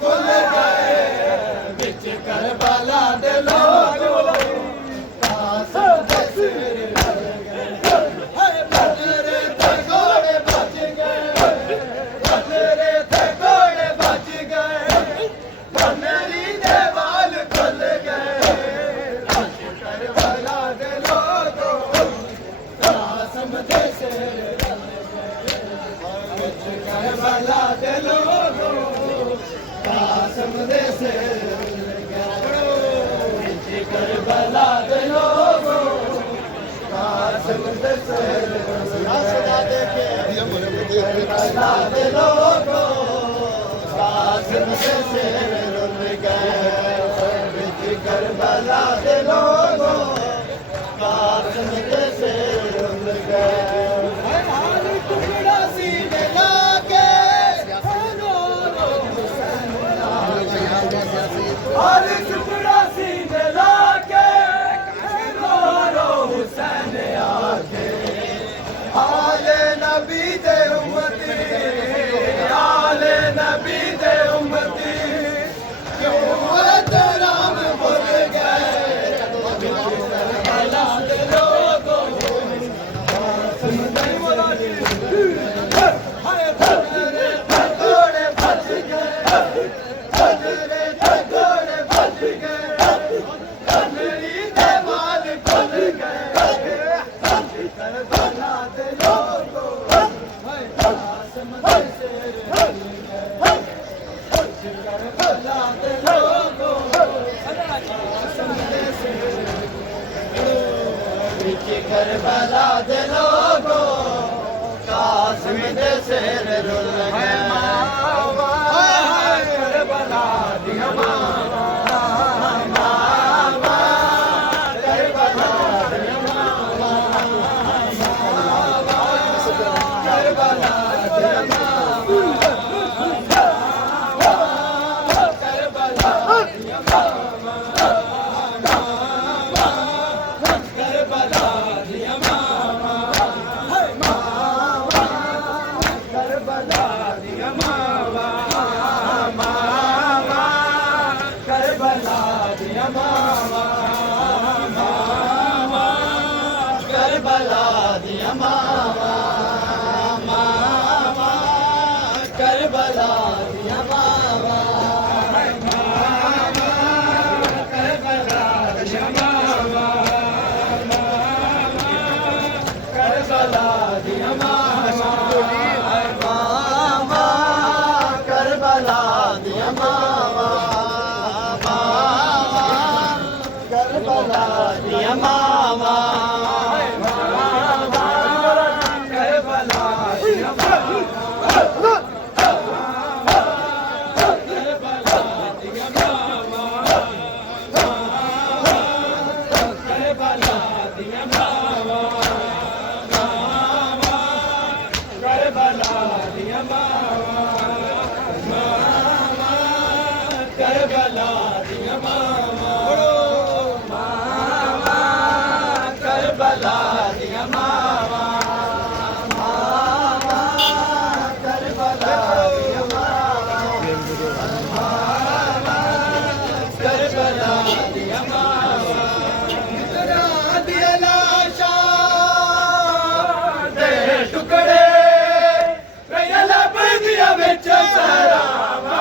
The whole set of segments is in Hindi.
खुल गए बिच करबला दे लोगो कासिम दे सिर रुल गए बदरे ते घोड़े बच गए बदरे ते घोड़े बच गए बनरी दे वाल खुल गए बिच करबला दे लोगो कासिम दे सिर रुल गए बिच करबला दे लोगो कासिम दे सिर रुल गए बिच करबला दे लोगो कासिम दे सिर रुल गए करबला दे लोगो कासिम दे सिर रुल गए बिच करबला दे लोगो कासिम दे सिर रुल गए हाल टुकड़ा सीने लाके हाल टुकड़ा सीने लाके रो हुसैन आके आले नबी दे उम्मती आले नबी दे उम्मती क्यों एहतराम भूल गए करबला दे लोगो कासिम दे हाय बदरे ते घोड़े बच गए बदरे ते घोड़े बच गए बनरी दे वाल खुल गए करबला दे लोगो हाय कासिम दे सिर रुल गए करबला दे लोगो कासिम दे सिर बिच करबला दे लोगो कासिम दे सिर रुल गए करबला दिया मावा करबला दिया मावा करबला दिया मावा करबला दिया मावा करबला दिया मावा करबला दिया मावा करबला दिया मावा करबला दिया मावा करबला दिया मावा करबला दिया मावा करबला दिया मावा करबला दिया मावा करबला दिया मावा करबला दिया करबला दिया मावा करबला दिया मावा करबला दिया मावा करबला दिया मावा इतना दिया लाशा दे टुकड़े रैला पर दिया बिच सरावा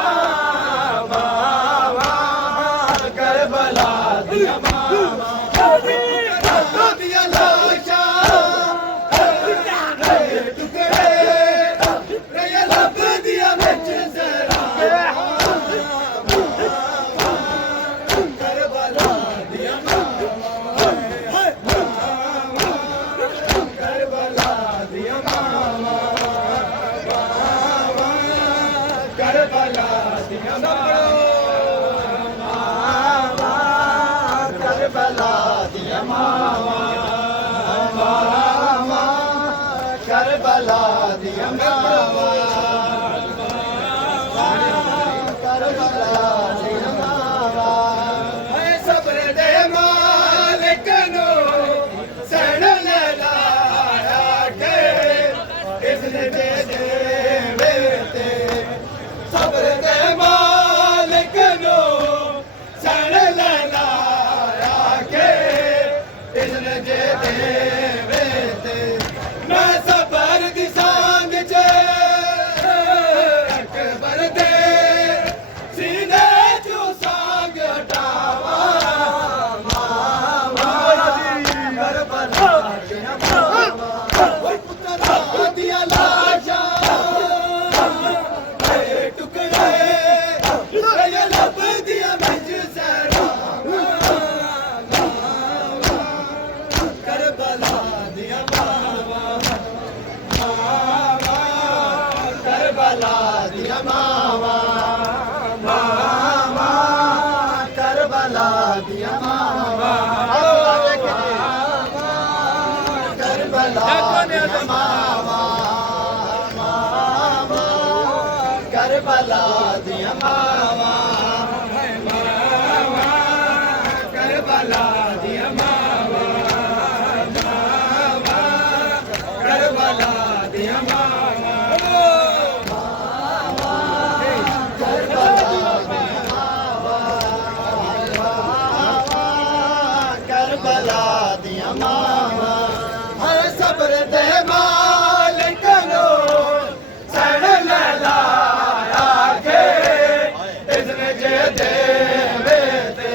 जे देवे ते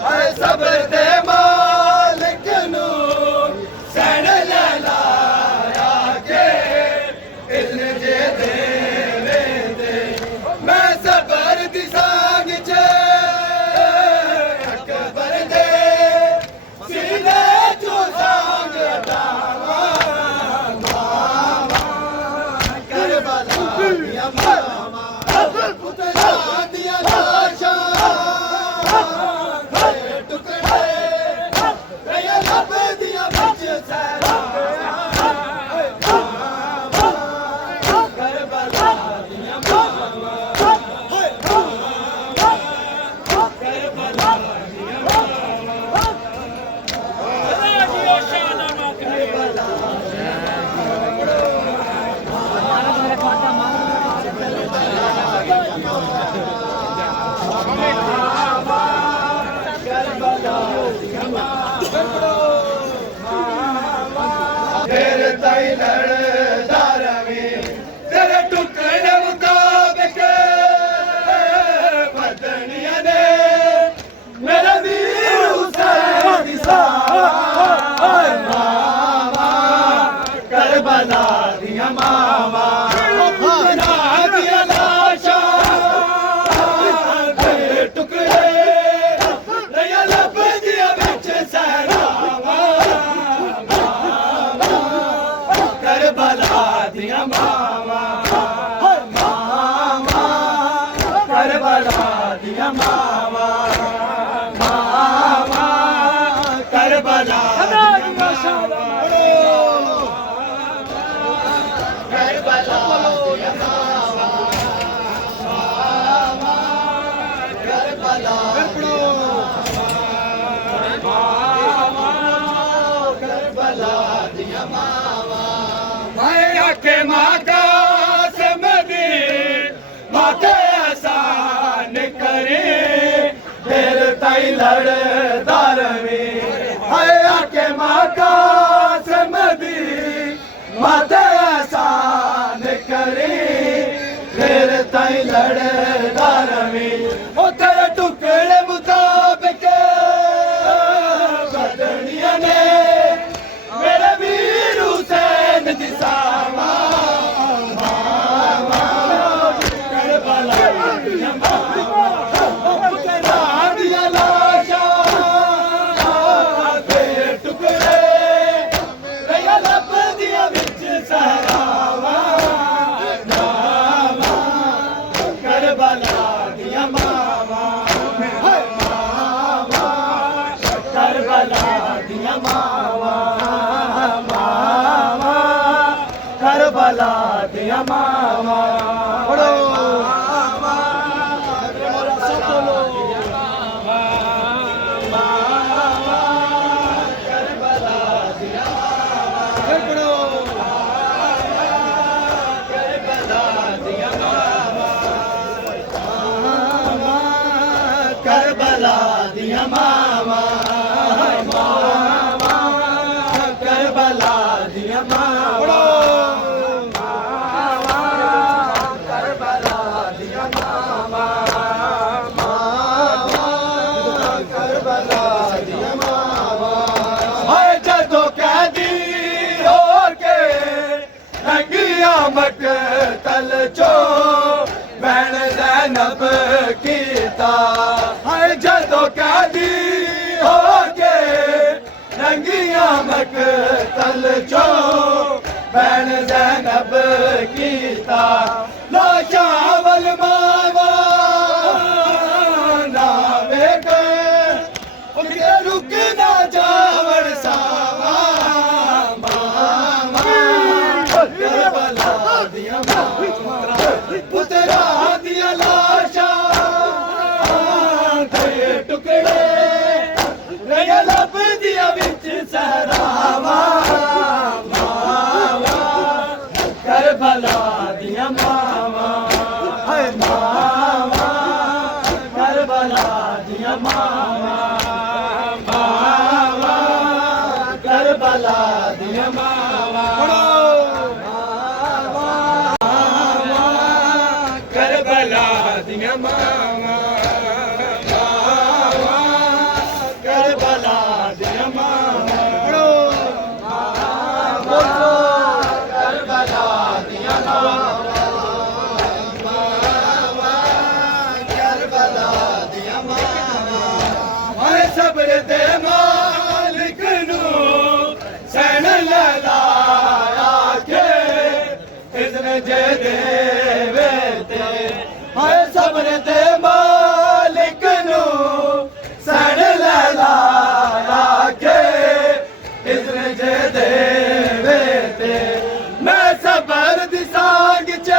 हाय सबर दे मालिक नू सैन ले लाया के इल्म जे देवे ते मैं सबर दी सांग च अकबर दे सीने चो सांग डावा करबला दिया मामा पुतला दिया लाशा टुकड़े गया लब दिया बिच सहरा करबला दिया मामा करबला दिया मामा तेरे ताई लड़दा रवे तेरे टुकड़े मुताबिक बदनिया ने मेरा वीर हुसैन दी सार मामा करबला दिया मामा ना दिया लाशा तेरे टुकड़े रया लब दिया बिच सहरा करबला दिया मामा मामा करबला दिया मामा मामा करबला करबला दिया मामा करबला करबला दिया मामा के माता समझी माते आसान करे फिर ताई लड़दा रवे हया के माता समझी माते आसान करे फिर ताई लड़दा रवे ओ तेरे टुकड़े मुताबिक बदनिया ने मेरे वीर हुसैन दी सावा मामा करबला दिया मामा पुतला दिया लाशा तेरे टुकड़े रया लब दिया बिच सहरावा मामा करबला दिया मामा मामा करबला दिया मामा मामा करबला दिया मामा पढ़ो मामा करबला दिया पढ़ो करबला दिया मामा करबला दिया मामा मामा करबला दिया मामा करबला दिया मामा करबला दिया मामा हाय जदों कैदी हो के रंगिया मकतल चो बैन ज़ैनब कीता हाय जदों कैदी हो के रंगिया मकतल चो बैन ज़ैनब कीता लाशा वल मावा ना वेख उनके रुक ना जावड़ सावा मामा करबला दिया मामा पुतरा दिया लाशा तेरे टुकड़े रया लब दिया बिच सहरावा मामा करबला दिया मामा मामा करबला दिया मामा मामा करबला दिया मामा मामा करबला दिया मामा दे मालिक नू सैन लाया के इज़्न जे देवे ते हाय सबर दे मालिक नू सैन लाया के इज़्न जे देवे ते मैं सबर दी सांग च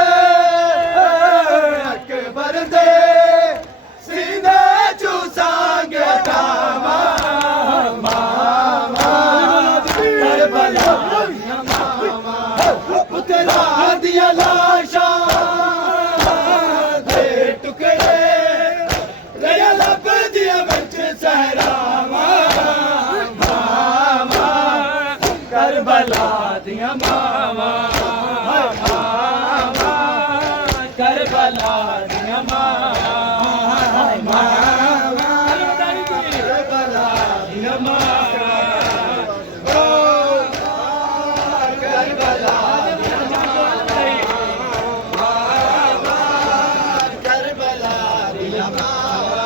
अकबर दे सीने चू सांग टावा मामा करबला पुत्रा दिया लाशा दे टुकड़े रया लब दिया बच सहरा मामा करबला दिया मामा करबला दिया मामा करबला दिया मामा करबला दिया मामा करबला दिया मामा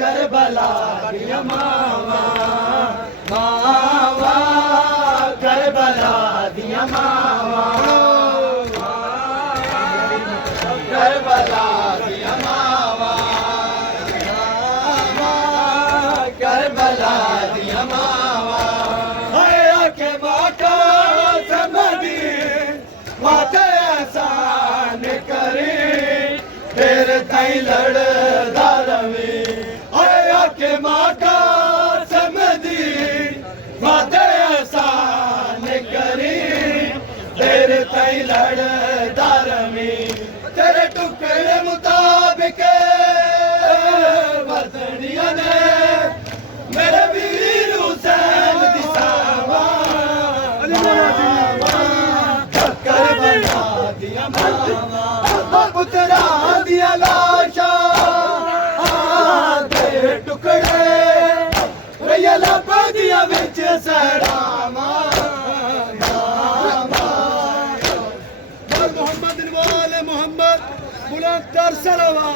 करबला दिया मामा करबला दिया मामा करबला दिया मामा करबला दिया मामा हाय आके बाका समझी माते आसान करे तेरे ताई लड़दा रवे हाय आके माका समझी माते आसान करे तेरे ताई लड़दा रवे तेरे टुकड़े मुताबिक वतनिया ने मेरे वीर हुसैन दी सावा करबला दिया मामा पुत्रा दिया लाशा तेरे टुकड़े रया लब दिया विच सड़ा मोहम्मद वाले मोहम्मद बुलंद कर सलवा।